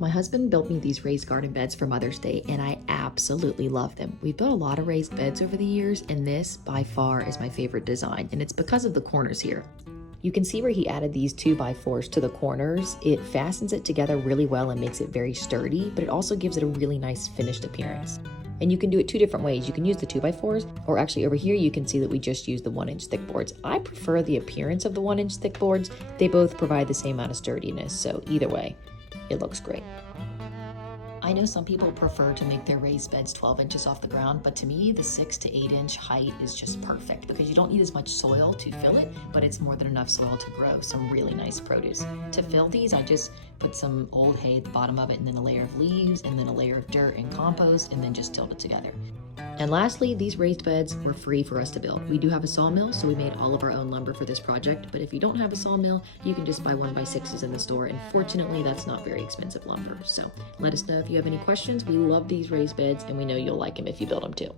My husband built me these raised garden beds for Mother's Day, and I absolutely love them. We've built a lot of raised beds over the years, and this by far is my favorite design, and it's because of the corners here. You can see where he added these 2x4s to the corners. It fastens it together really well and makes it very sturdy, but it also gives it a really nice finished appearance. And you can do it two different ways. You can use the 2x4s, or actually over here you can see that we just use the 1-inch thick boards. I prefer the appearance of the 1-inch thick boards. They both provide the same amount of sturdiness, so either way, it looks great. I know some people prefer to make their raised beds 12 inches off the ground, but to me, the 6 to 8 inch height is just perfect because you don't need as much soil to fill it, but it's more than enough soil to grow some really nice produce. To fill these, I just put some old hay at the bottom of it, and then a layer of leaves, and then a layer of dirt and compost, and then just tilt it together. And lastly, these raised beds were free for us to build. We do have a sawmill, so we made all of our own lumber for this project, but if you don't have a sawmill, you can just buy 1x6s in the store, and fortunately, that's not very expensive lumber. So let us know if you have any questions. We love these raised beds, and we know you'll like them if you build them too.